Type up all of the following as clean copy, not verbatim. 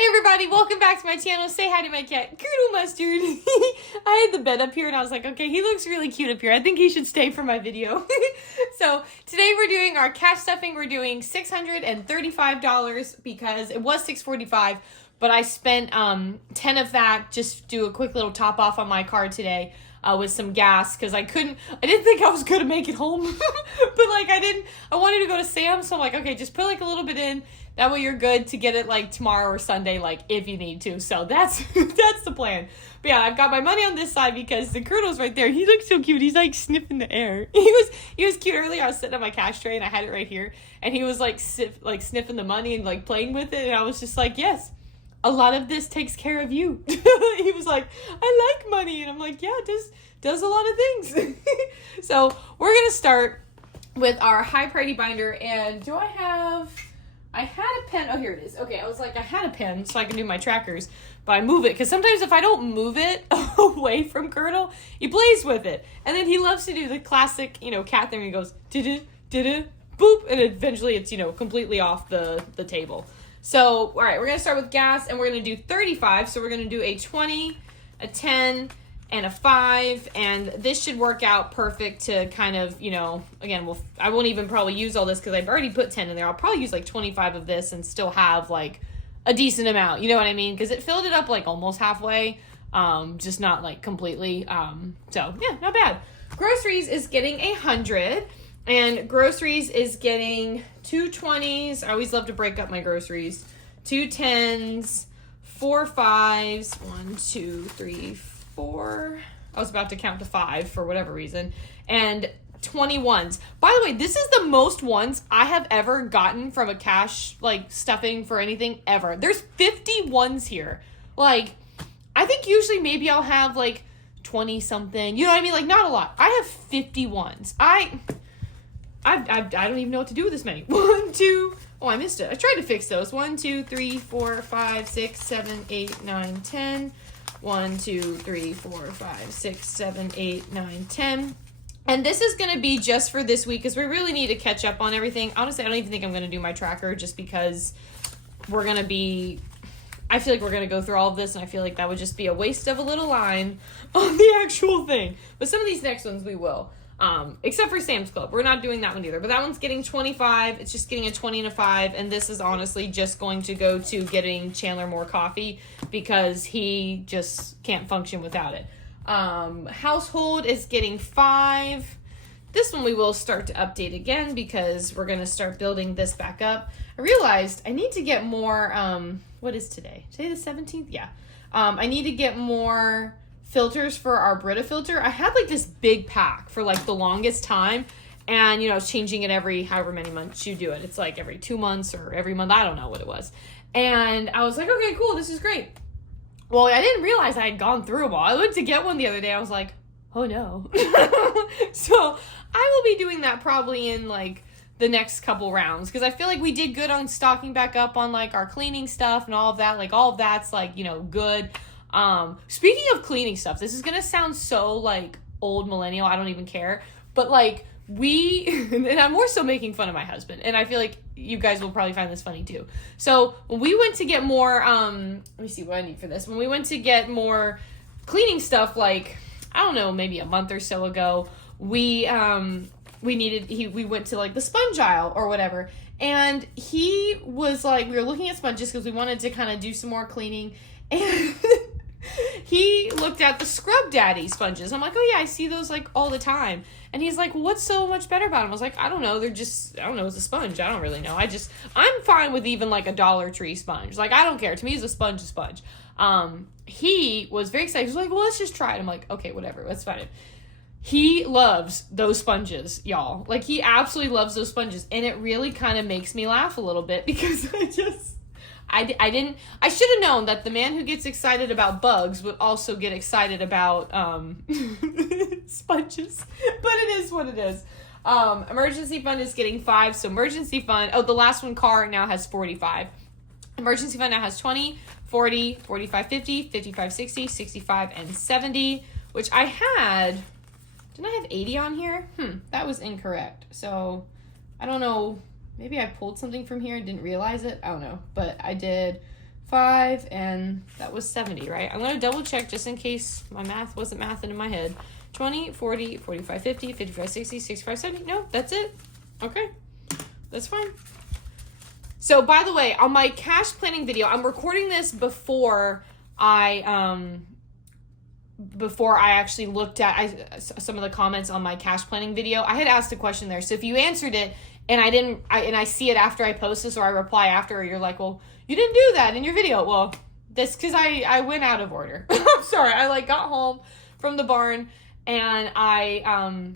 Hey everybody, welcome back to my channel. Say hi to my cat, Curdle Mustard. I had the bed up here and I was like, okay, he looks really cute up here. I think he should stay for my video. So today we're doing our cash stuffing. We're doing $635 because it was $645, but I spent 10 of that just do a quick little top off on my car today. With some gas, because I didn't think I was gonna make it home. But like I wanted to go to Sam's, so I'm like, okay, just put like a little bit in, that way you're good to get it like tomorrow or Sunday, like if you need to. So that's the plan. But yeah, I've got my money on this side because the Curdle's right there. He looks so cute. He's like sniffing the air. He was cute earlier. I was sitting on my cash tray and I had it right here, and he was like sniffing the money and like playing with it, and I was just like, yes, a lot of this takes care of you. He was like, I like money. And I'm like, yeah, it does a lot of things. So we're going to start with our high priority binder. And I had a pen. Oh, here it is. Okay, I was like, I had a pen so I can do my trackers, but I move it. Because sometimes if I don't move it away from Curdle, he plays with it. And then he loves to do the classic, cat thing. He goes, did it, boop. And eventually it's, completely off the table. So, all right, we're going to start with gas, and we're going to do 35. So we're going to do a 20, a 10, and a 5. And this should work out perfect to kind of, again, I won't even probably use all this because I've already put 10 in there. I'll probably use like 25 of this and still have like a decent amount. You know what I mean? Because it filled it up like almost halfway, just not like completely. So, yeah, not bad. Groceries is getting 100. And groceries is getting 2 20s. I always love to break up my groceries. 2 10s, 4 5s, 1, 2, 3, 4. I was about to count to 5 for whatever reason. And 21s. By the way, this is the most ones I have ever gotten from a cash like stuffing for anything ever. There's 51s here. Like, I think usually maybe I'll have like 20 something. You know what I mean? Like, not a lot. I have 51s. I don't even know what to do with this many. 1, 2. Oh, I missed it. I tried to fix those. 1, 2, 3, 4, 5, 6, 7, 8, 9, 10. 1, 2, 3, 4, 5, 6, 7, 8, 9, 10. And this is going to be just for this week because we really need to catch up on everything. Honestly, I don't even think I'm going to do my tracker just because I feel like we're going to go through all of this, and I feel like that would just be a waste of a little line on the actual thing. But some of these next ones we will. Except for Sam's Club. We're not doing that one either. But that one's getting 25. It's just getting a 20 and a 5. And this is honestly just going to go to getting Chandler more coffee because he just can't function without it. Household is getting 5. This one we will start to update again because we're going to start building this back up. I realized I need to get more, what is today? Today the 17th? Yeah. I need to get more filters for our Brita filter. I had like this big pack for like the longest time, and I was changing it every however many months you do it. It's like every 2 months or every month. I don't know what it was. And I was like, okay, cool, this is great. Well, I didn't realize I had gone through them all. I went to get one the other day. I was like, oh no. So I will be doing that probably in like the next couple rounds because I feel like we did good on stocking back up on like our cleaning stuff and all of that. Like all of that's like, good. Speaking of cleaning stuff, this is gonna sound so like old millennial, I don't even care, but like and I'm more so making fun of my husband, and I feel like you guys will probably find this funny too. So when we went to get more, let me see what I need for this. When we went to get more cleaning stuff, like, I don't know, maybe a month or so ago, we went to like the sponge aisle or whatever, and he was like, we were looking at sponges because we wanted to kind of do some more cleaning, and he looked at the Scrub Daddy sponges. I'm like, oh yeah, I see those like all the time. And he's like, well, what's so much better about them? I was like, I don't know. It's a sponge. I don't really know. I'm fine with even like a Dollar Tree sponge. Like, I don't care. To me, it's a sponge. He was very excited. He was like, well, let's just try it. I'm like, okay, whatever. That's fine. He loves those sponges, y'all. Like, he absolutely loves those sponges. And it really kind of makes me laugh a little bit because I should have known that the man who gets excited about bugs would also get excited about sponges, but it is what it is. Emergency fund is getting 5, so emergency fund, the last one, car, now has 45. Emergency fund now has 20, 40, 45, 50, 55, 60, 65, and 70, which I had, didn't I have 80 on here? That was incorrect. So, I don't know. Maybe I pulled something from here and didn't realize it. I don't know. But I did 5, and that was 70, right? I'm going to double check just in case my math wasn't mathing in my head. 20, 40, 45, 50, 55, 60, 65, 70. No, that's it. Okay, that's fine. So, by the way, on my cash planning video, I'm recording this before I actually looked at some of the comments on my cash planning video. I had asked a question there. So if you answered it and I see it after I post this, or I reply after, or you're like, well, you didn't do that in your video. Well, that's because I went out of order. I'm sorry. I got home from the barn and I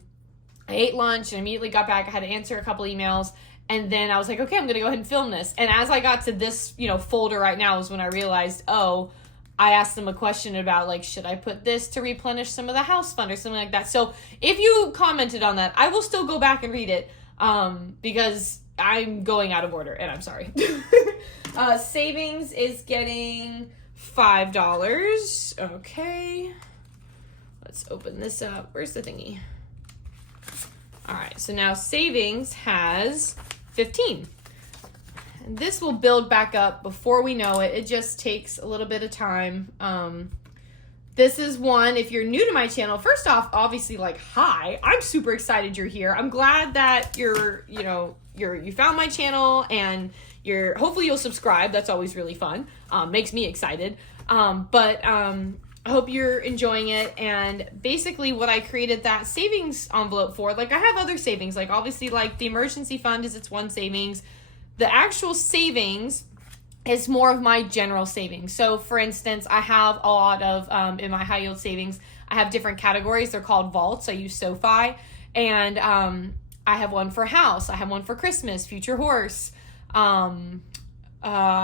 ate lunch and immediately got back. I had to answer a couple emails. And then I was like, okay, I'm going to go ahead and film this. And as I got to this, folder right now is when I realized, I asked them a question about, like, should I put this to replenish some of the house fund or something like that. So if you commented on that, I will still go back and read it because I'm going out of order and I'm sorry. Savings is getting $5. Okay. Let's open this up. Where's the thingy? All right. So now savings has 15. And this will build back up before we know it. It just takes a little bit of time. This is one, if you're new to my channel, first off, obviously, like, hi, I'm super excited you're here. I'm glad that you found my channel and hopefully you'll subscribe. That's always really fun. Makes me excited. I hope you're enjoying it. And basically what I created that savings envelope for, like, I have other savings, like obviously, like, the emergency fund is its one savings. The actual savings is more of my general savings. So for instance, I have a lot of, in my high yield savings, I have different categories. They're called vaults. I use SoFi, and I have one for house. I have one for Christmas, future horse. I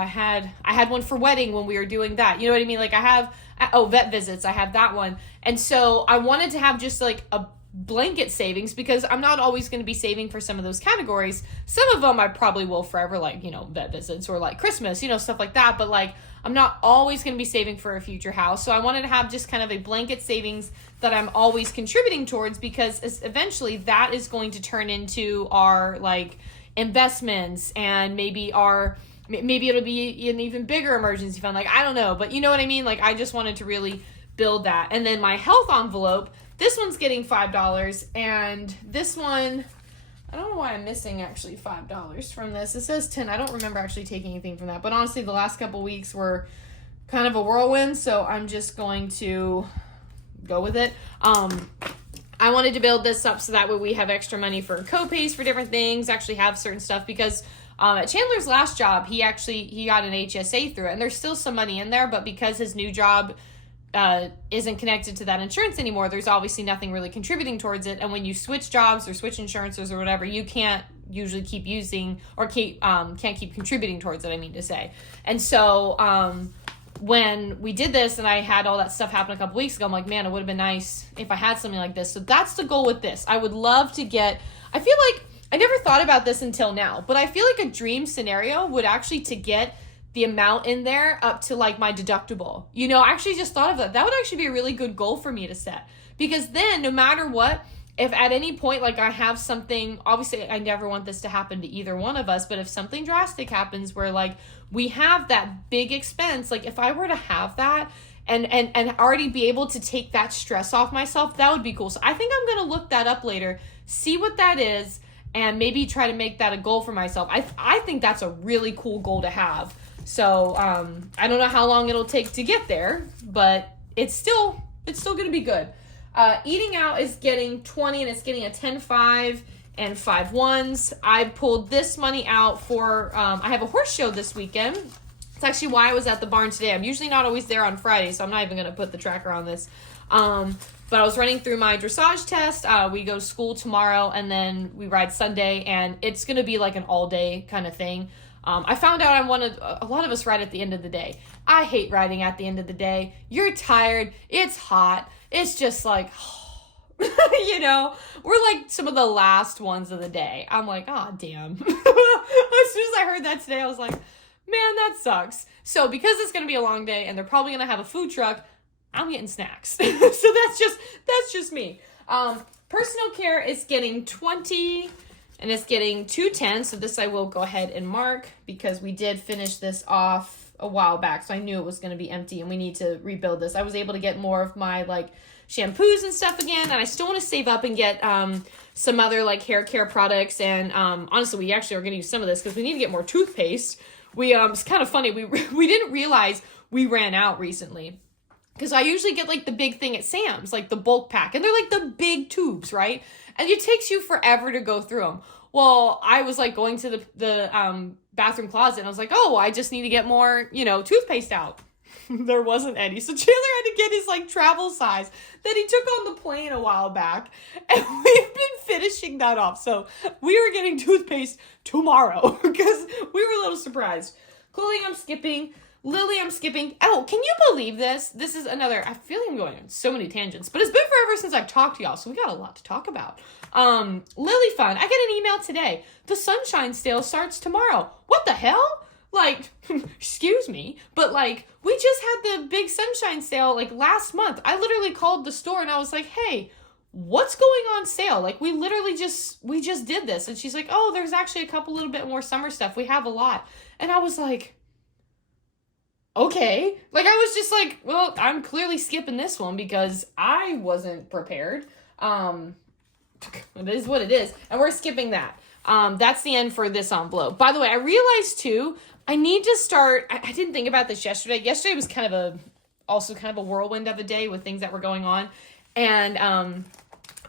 had one for wedding when we were doing that. You know what I mean? Like, I have, vet visits. I have that one. And so I wanted to have just like a blanket savings because I'm not always going to be saving for some of those categories. Some of them I probably will forever, like, vet visits or like Christmas, stuff like that. But like, I'm not always going to be saving for a future house. So I wanted to have just kind of a blanket savings that I'm always contributing towards, because eventually that is going to turn into our like investments, and maybe it'll be an even bigger emergency fund. Like, I don't know, but you know what I mean? Like, I just wanted to really build that. And then my health envelope, this one's getting $5, and this one, I don't know why I'm missing actually $5 from this. It says 10. I don't remember actually taking anything from that, but honestly, the last couple weeks were kind of a whirlwind, so I'm just going to go with it. I wanted to build this up so that way we have extra money for co-pays for different things, actually have certain stuff, because at Chandler's last job, he got an HSA through it, and there's still some money in there, but because his new job isn't connected to that insurance anymore, there's obviously nothing really contributing towards it. And when you switch jobs or switch insurances or whatever, you can't usually keep using or can't keep contributing towards it, I mean to say. And so when we did this and I had all that stuff happen a couple weeks ago, I'm like, man, it would have been nice if I had something like this. So that's the goal with this. I would love to get, I feel like I never thought about this until now, but I feel like a dream scenario would actually to get the amount in there up to like my deductible. I actually just thought of that. That would actually be a really good goal for me to set, because then no matter what, if at any point, like, I have something, obviously I never want this to happen to either one of us, but if something drastic happens where like we have that big expense, like if I were to have that and already be able to take that stress off myself, that would be cool. So I think I'm going to look that up later, see what that is, and maybe try to make that a goal for myself. I think that's a really cool goal to have. So I don't know how long it'll take to get there, but it's still going to be good. Eating out is getting 20, and it's getting a 10-5 and 5-1s. I pulled this money out for, I have a horse show this weekend. It's actually why I was at the barn today. I'm usually not always there on Friday, so I'm not even going to put the tracker on this. But I was running through my dressage test. We go to school tomorrow, and then we ride Sunday, and it's going to be like an all-day kind of thing. I found out a lot of us ride at the end of the day. I hate riding at the end of the day. You're tired. It's hot. It's just like, we're like some of the last ones of the day. I'm like, oh, damn. As soon as I heard that today, I was like, man, that sucks. So because it's going to be a long day and they're probably going to have a food truck, I'm getting snacks. So that's just me. Personal care is getting 20, and it's getting 210. So this I will go ahead and mark because we did finish this off a while back, so I knew it was going to be empty and we need to rebuild this. I was able to get more of my like shampoos and stuff again, and I still want to save up and get some other like hair care products, and honestly we actually are going to use some of this because we need to get more toothpaste. It's kind of funny, we didn't realize we ran out recently. Because I usually get, like, the big thing at Sam's, like the bulk pack. And they're, like, the big tubes, right? And it takes you forever to go through them. Well, I was, like, going to the bathroom closet. And I was like, oh, I just need to get more, toothpaste out. There wasn't any. So Chandler had to get his, like, travel size that he took on the plane a while back. And we've been finishing that off. So we were getting toothpaste tomorrow. Because we were a little surprised. Clothing, I'm skipping. Lily, I'm skipping. Oh, can you believe this? This is another, I feel like I'm going on so many tangents, but it's been forever since I've talked to y'all, so we got a lot to talk about. Lily fun. I get an email today. The Sunshine Sale starts tomorrow. What the hell? Like, excuse me, but like, we just had the big Sunshine Sale like last month. I literally called the store and I was like, hey, what's going on sale? Like, we just did this. And she's like, oh, there's actually a couple little bit more summer stuff. We have a lot. And I was like, okay. Like, I was just like, well, I'm clearly skipping this one because I wasn't prepared. It is what it is. And we're skipping that. That's the end for this envelope. By the way, I realized too, I need to start, I didn't think about this yesterday. Yesterday was also kind of a whirlwind of a day with things that were going on. And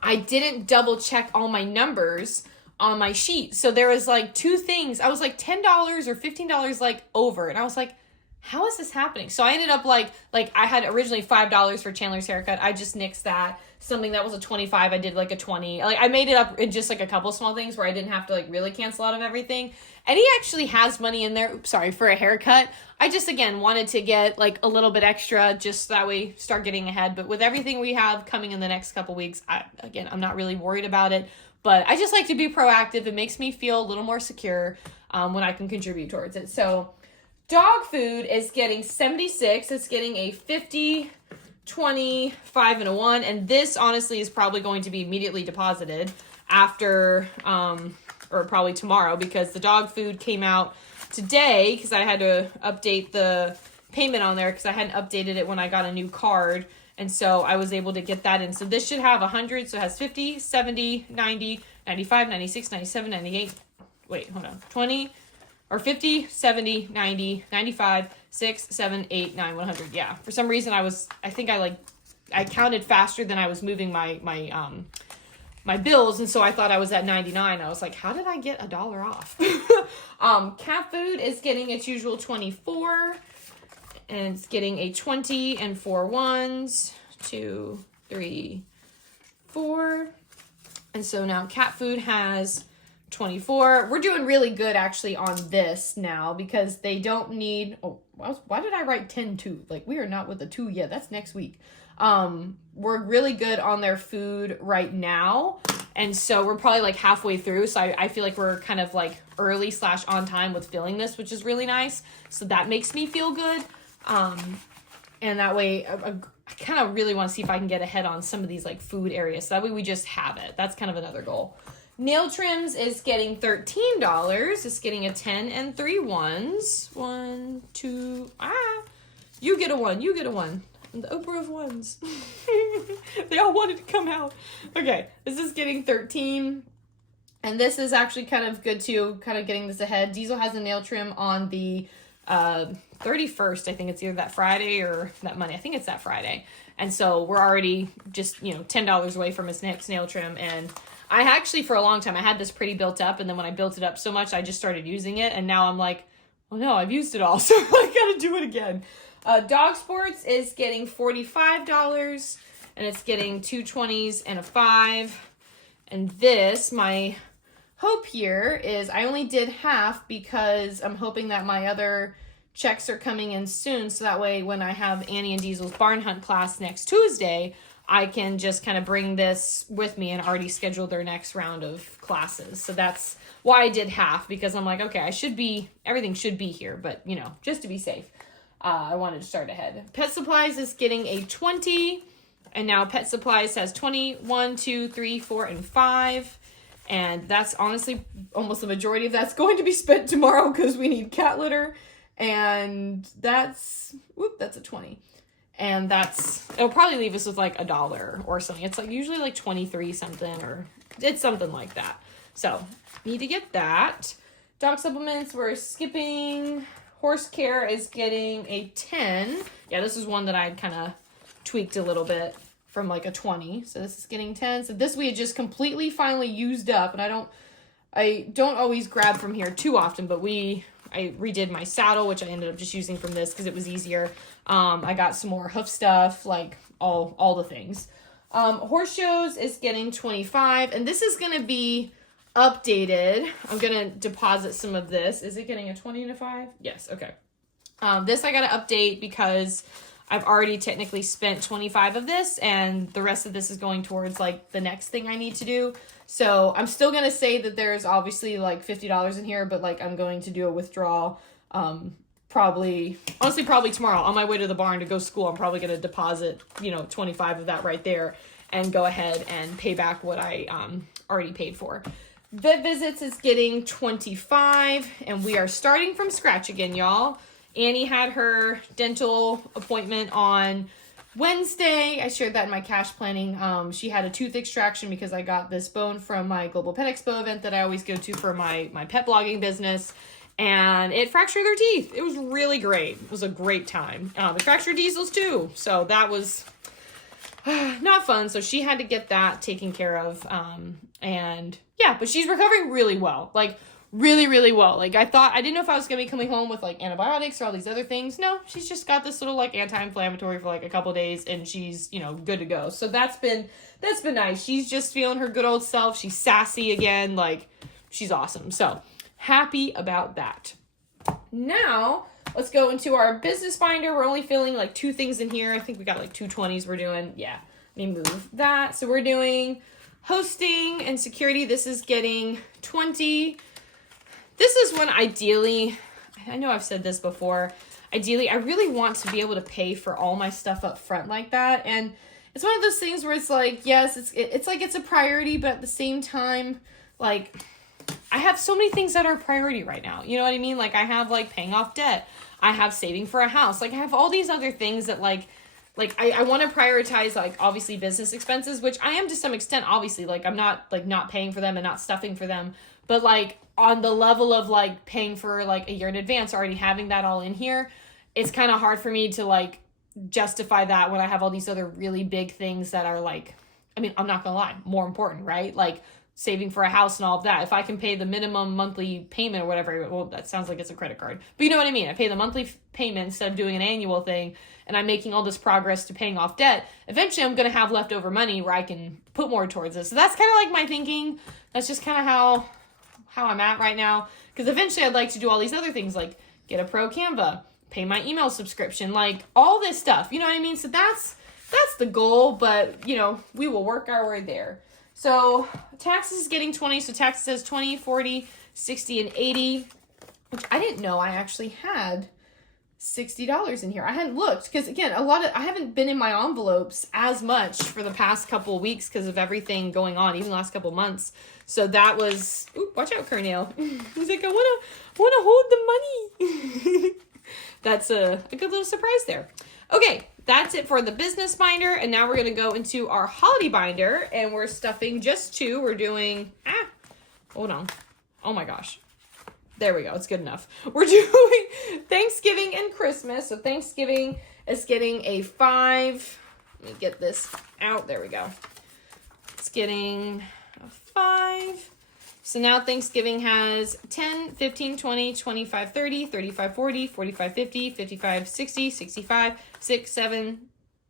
I didn't double check all my numbers on my sheet. So there was like two things. I was like $10 or $15 like over. And I was like, how is this happening? So I ended up like I had originally $5 for Chandler's haircut. I just nixed that. Something that was a 25, I did like a 20. Like, I made it up in just like a couple small things where I didn't have to like really cancel out of everything. And he actually has money in there, for a haircut. I just, again, wanted to get like a little bit extra just so that way start getting ahead. But with everything we have coming in the next couple weeks, I'm not really worried about it. But I just like to be proactive. It makes me feel a little more secure when I can contribute towards it. So dog food is getting 76. It's getting a 50, 20, 5, and a 1. And this, honestly, is probably going to be immediately deposited after, or probably tomorrow, because the dog food came out today because I had to update the payment on there because I hadn't updated it when I got a new card. And so I was able to get that in. So this should have 100. So it has 50, 70, 90, 95, 96, 97, 98. Wait, hold on. 20. Or 50, 70, 90, 95, 6, 7, 8, 9, 100. Yeah. For some reason I counted faster than I was moving my bills, and so I thought I was at 99. I was like, how did I get $1 off? Cat food is getting its usual 24, and it's getting a 20 and 4 ones. 2, 3, 4. And so now cat food has 24. We're doing really good actually on this now because they don't need, why did I write 10 2? Like, we are not with the 2 yet. That's next week. We're really good on their food right now. And so we're probably like halfway through. So I feel like we're kind of like early / on time with filling this, which is really nice. So that makes me feel good. And that way I kind of really want to see if I can get ahead on some of these like food areas. So that way we just have it. That's kind of another goal. Nail trims is getting $13. It's getting a 10 and 3 ones. 1, 2, you get a 1, you get a 1. The Oprah of ones. They all wanted to come out. Okay, this is getting 13. And this is actually kind of good too, kind of getting this ahead. Diesel has a nail trim on the 31st. I think it's either that Friday or that Monday. I think it's that Friday. And so we're already just, $10 away from his next nail trim. And I actually, for a long time, I had this pretty built up. And then when I built it up so much, I just started using it. And now I'm like, oh no, I've used it all. So I gotta do it again. Dog Sports is getting $45, and it's getting 2 20s and a 5. And this, my hope here is I only did half because I'm hoping that my other checks are coming in soon. So that way when I have Annie and Diesel's barn hunt class next Tuesday, I can just kind of bring this with me and already schedule their next round of classes. So that's why I did half, because I'm like, okay, everything should be here, but just to be safe. I wanted to start ahead. Pet Supplies is getting a 20, and now Pet Supplies has 20, 1, 2, 3, 4, and 5. And that's honestly almost the majority of that's going to be spent tomorrow because we need cat litter And that's a 20. And it'll probably leave us with like $1 or something. It's like usually like 23 something, or it's something like that. So need to get that. Dog supplements, we're skipping. Horse care is getting a 10. Yeah, this is one that I kind of tweaked a little bit from like a 20. So this is getting 10. So this we had just completely finally used up. And I don't always grab from here too often, but I redid my saddle, which I ended up just using from this because it was easier. I got some more hoof stuff, like all the things. Horse shows is getting 25, and this is going to be updated. I'm going to deposit some of this. Is it getting a 20 and a 5? Yes. Okay. This I got to update because I've already technically spent 25 of this, and the rest of this is going towards like the next thing I need to do. So I'm still going to say that there's obviously like $50 in here, but like I'm going to do a withdrawal, probably tomorrow on my way to the barn to go to school. I'm probably going to deposit, 25 of that right there and go ahead and pay back what I already paid for. Vet visits is getting 25, and we are starting from scratch again, y'all. Annie had her dental appointment on Wednesday. I shared that in my cash planning. She had a tooth extraction because I got this bone from my Global Pet Expo event that I always go to for my pet blogging business, and it fractured their teeth. It was really great. It was a great time. It fractured Diesel's too, so that was not fun. So she had to get that taken care of, and yeah, but she's recovering really well. Like, really, really well. Like, I didn't know if I was going to be coming home with, like, antibiotics or all these other things. No, she's just got this little, like, anti-inflammatory for, like, a couple days, and she's, good to go. So that's been nice. She's just feeling her good old self. She's sassy again. Like, she's awesome. So, happy about that. Now, let's go into our business binder. We're only filling, like, 2 things in here. I think we got, like, 2 20s we're doing. Yeah, let me move that. So, we're doing hosting and security. This is getting 20. This is when ideally, I know I've said this before, ideally I really want to be able to pay for all my stuff up front like that. And it's one of those things where it's like, yes, it's like it's a priority, but at the same time, like, I have so many things that are a priority right now. You know what I mean? Like, I have like paying off debt. I have saving for a house. Like, I have all these other things that like I want to prioritize, like, obviously business expenses, which I am to some extent, obviously. Like, I'm not like not paying for them and not stuffing for them, but like on the level of like paying for like a year in advance, already having that all in here, it's kind of hard for me to like justify that when I have all these other really big things that are like, I mean, I'm not gonna lie, more important, right? Like saving for a house and all of that. If I can pay the minimum monthly payment or whatever, well, that sounds like it's a credit card, but you know what I mean? I pay the monthly payment instead of doing an annual thing, and I'm making all this progress to paying off debt. Eventually I'm going to have leftover money where I can put more towards this. So that's kind of like my thinking. That's just kind of how I'm at right now. Because eventually I'd like to do all these other things, like get a pro Canva, pay my email subscription, like all this stuff. You know what I mean? So that's the goal, but we will work our way there. So taxes is getting 20. So taxes says 20, 40, 60, and 80, which I didn't know I actually had $60 in here. I hadn't looked because, again, I haven't been in my envelopes as much for the past couple of weeks because of everything going on, even the last couple of months. So that was, ooh, watch out, Cornell. He's like, I want to hold the money. That's a good little surprise there. Okay, that's it for the business binder. And now we're going to go into our holiday binder, and we're stuffing just 2. We're doing, hold on. Oh my gosh. There we go. It's good enough. We're doing Thanksgiving and Christmas. So Thanksgiving is getting a 5. Let me get this out. There we go. It's getting a 5. So now Thanksgiving has 10, 15, 20, 25, 30, 35, 40, 45, 50, 55, 60, 65, 6, 7,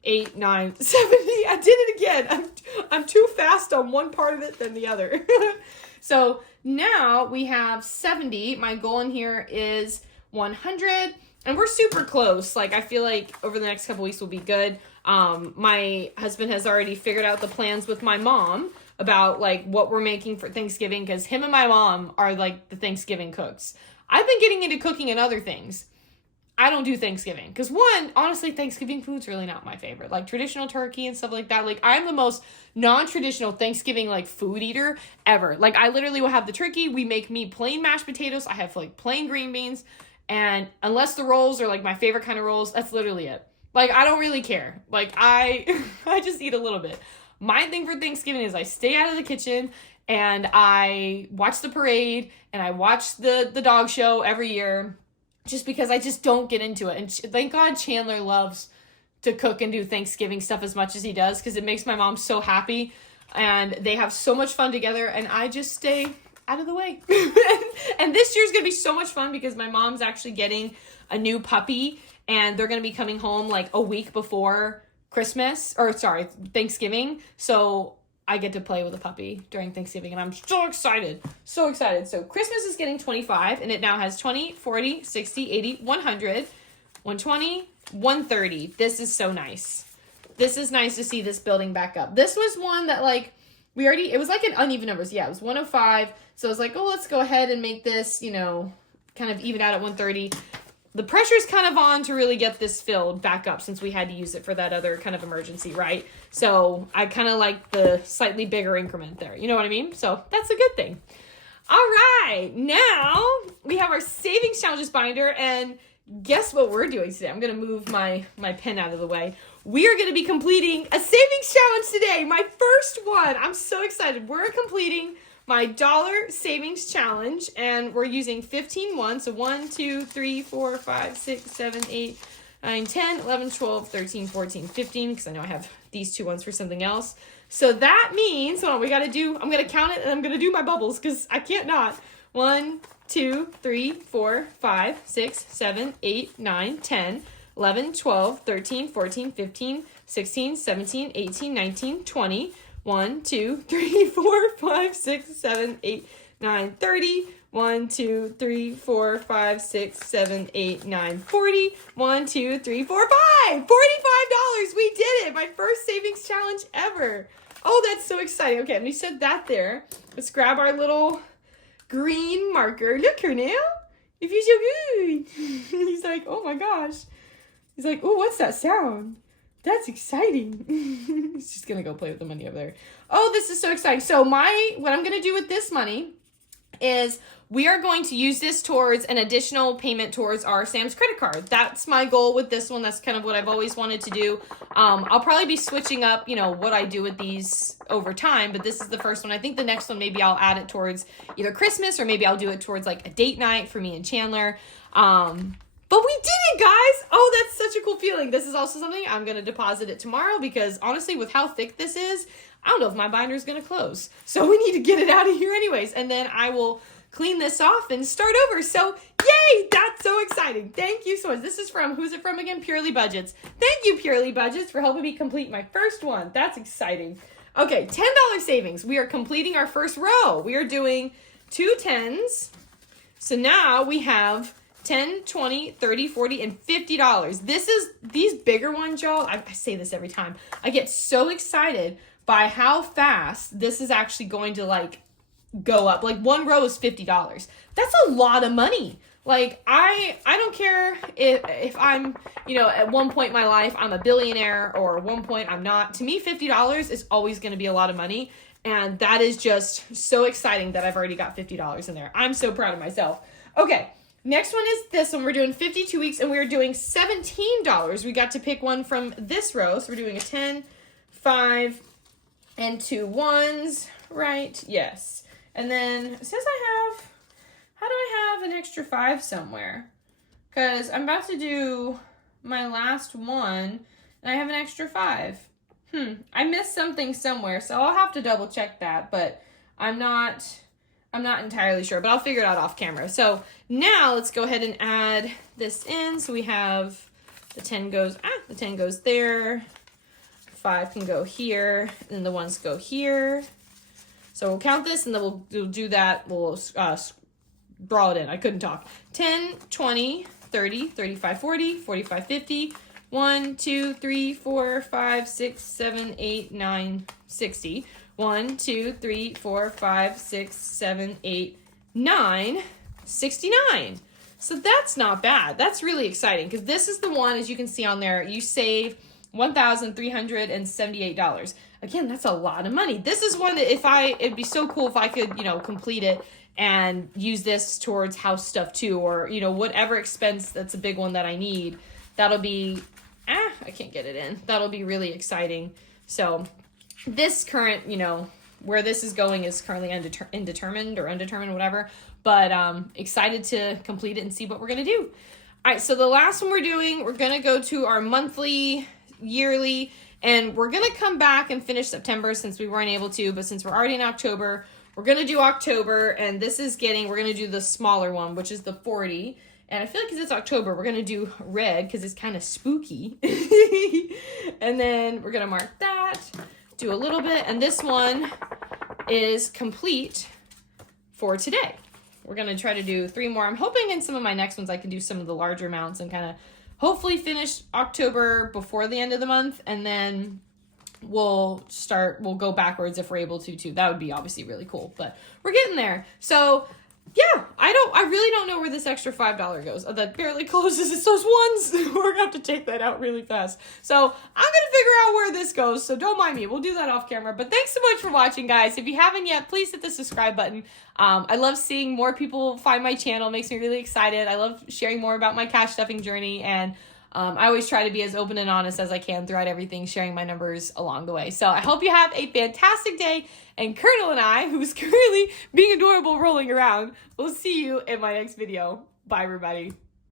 8, 9, 70. I did it again. I'm too fast on one part of it than the other. So now we have 70. My goal in here is 100, and we're super close. Like, I feel like over the next couple weeks will be good. My husband has already figured out the plans with my mom about like what we're making for Thanksgiving, because him and my mom are like the Thanksgiving cooks. I've been getting into cooking and other things. I don't do Thanksgiving because, one, honestly, Thanksgiving food's really not my favorite. Like traditional turkey and stuff like that. Like, I'm the most non-traditional Thanksgiving like food eater ever. Like, I literally will have the turkey. We make me plain mashed potatoes. I have like plain green beans, And unless the rolls are like my favorite kind of rolls, that's literally it. Like, I don't really care. Like, I just eat a little bit. My thing for Thanksgiving is I stay out of the kitchen and I watch the parade and I watch the dog show every year just because I just don't get into it. And thank God Chandler loves to cook and do Thanksgiving stuff as much as he does because it makes my mom so happy and they have so much fun together and I just stay out of the way. And this year's going to be so much fun because my mom's actually getting a new puppy and they're going to be coming home like a week before Thanksgiving. So I get to play with a puppy during Thanksgiving and I'm so excited. So excited. So Christmas is getting 25 and it now has 20, 40, 60, 80, 100, 120, 130. This is so nice. This is nice to see this building back up. This was one that like it was like an uneven numbers. Yeah, it was 105. So I was like, oh, let's go ahead and make this, kind of even out at 130. The pressure's kind of on to really get this filled back up since we had to use it for that other kind of emergency, right? So I kind of like the slightly bigger increment there. You know what I mean? So that's a good thing. All right, now we have our savings challenges binder and guess what we're doing today? I'm going to move my pen out of the way. We are going to be completing a savings challenge today. My first one. I'm so excited. We're completing my dollar savings challenge and we're using 15 ones. So 1, 2, 3, 4, 5, 6, 7, 8, 9, 10, 11, 12, 13, 14, 15 because I know I have these 2 ones for something else. So that means, hold on, I'm going to count it and I'm going to do my bubbles because I can't not. 1, 2, 3, 4, 5, 6, 7, 8, 9, 10, 11, 12, 13, 14, 15, 16, 17, 18, 19, 20, 1, 2, 3, 4, 5, 6, 7, 8, 9, 30, 1, 2, 3, 4, 5, 6, 7, 8, 9, 40, 1, 2, 3, 4, 5, $45. We did it. My first savings challenge ever. Oh, that's so exciting. Okay, and we said that there. Let's grab our little green marker. Look, her now. It feels so good. He's like, oh my gosh. He's like, oh, what's that sound? That's exciting. He's just gonna go play with the money over there. Oh, this is so exciting. So what I'm gonna do with this money is we are going to use this towards an additional payment towards our Sam's credit card. That's my goal with this one. That's kind of what I've always wanted to do. I'll probably be switching up, what I do with these over time, but this is the first one. I think the next one, maybe I'll add it towards either Christmas or maybe I'll do it towards like a date night for me and Chandler. But we did it, guys. Oh, that's such a cool feeling. This is also something I'm going to deposit it tomorrow because honestly, with how thick this is, I don't know if my binder is going to close. So we need to get it out of here anyways. And then I will clean this off and start over. So yay, that's so exciting. Thank you so much. This is from, who's it from again? Purely Budgets. Thank you, Purely Budgets, for helping me complete my first one. That's exciting. Okay, $10 savings. We are completing our first row. We are doing 2 10s. So now we have 10, 20, 30, 40, and $50. These bigger ones, y'all, I say this every time. I get so excited by how fast this is actually going to like go up. Like one row is $50. That's a lot of money. Like I don't care if I'm, at one point in my life, I'm a billionaire or at one point I'm not. To me, $50 is always going to be a lot of money. And that is just so exciting that I've already got $50 in there. I'm so proud of myself. Okay. Next one is this one. We're doing 52 weeks and we're doing $17. We got to pick one from this row. So we're doing a 10, 5, and 2 1s, right? Yes. And then it says how do I have an extra 5 somewhere? Because I'm about to do my last one and I have an extra 5. I missed something somewhere, so I'll have to double check that, but I'm not entirely sure, but I'll figure it out off camera. So now let's go ahead and add this in. So we have the 10 goes there. 5 can go here, and the 1s go here. So we'll count this, and then we'll do that. We'll draw it in. I couldn't talk. 10, 20, 30, 35, 40, 45, 50. 1, 2, 3, 4, 5, 6, 7, 8, 9, 60. 1, 2, 3, 4, 5, 6, 7, 8, 9, 69. So that's not bad. That's really exciting because this is the one, as you can see on there, you save $1,378. Again, that's a lot of money. This is one that it'd be so cool if I could, complete it and use this towards house stuff too, or, you know, whatever expense that's a big one that I need. That'll be, I can't get it in. That'll be really exciting. So this current, you know, where this is going is currently undetermined, whatever. But excited to complete it and see what we're going to do. All right, so the last one we're doing, we're going to go to our monthly, yearly, and we're going to come back and finish September since we weren't able to. But since we're already in October, we're going to do October. And this is we're going to do the smaller one, which is the 40. And I feel like because it's October, we're going to do red because it's kind of spooky. And then we're going to mark that, do a little bit. And this one is complete for today. We're going to try to do 3 more. I'm hoping in some of my next ones I can do some of the larger amounts and kind of hopefully finish October before the end of the month. And then we'll go backwards if we're able to too. That would be obviously really cool. But we're getting there. So yeah, I really don't know where this extra $5 goes. That barely closes. It's those ones. We're going to have to take that out really fast. So I'm going to figure out where this goes. So don't mind me. We'll do that off camera. But thanks so much for watching, guys. If you haven't yet, please hit the subscribe button. I love seeing more people find my channel. It makes me really excited. I love sharing more about my cash stuffing journey. And I always try to be as open and honest as I can throughout everything, sharing my numbers along the way. So I hope you have a fantastic day. And Colonel and I, who's currently being adorable rolling around, will see you in my next video. Bye, everybody.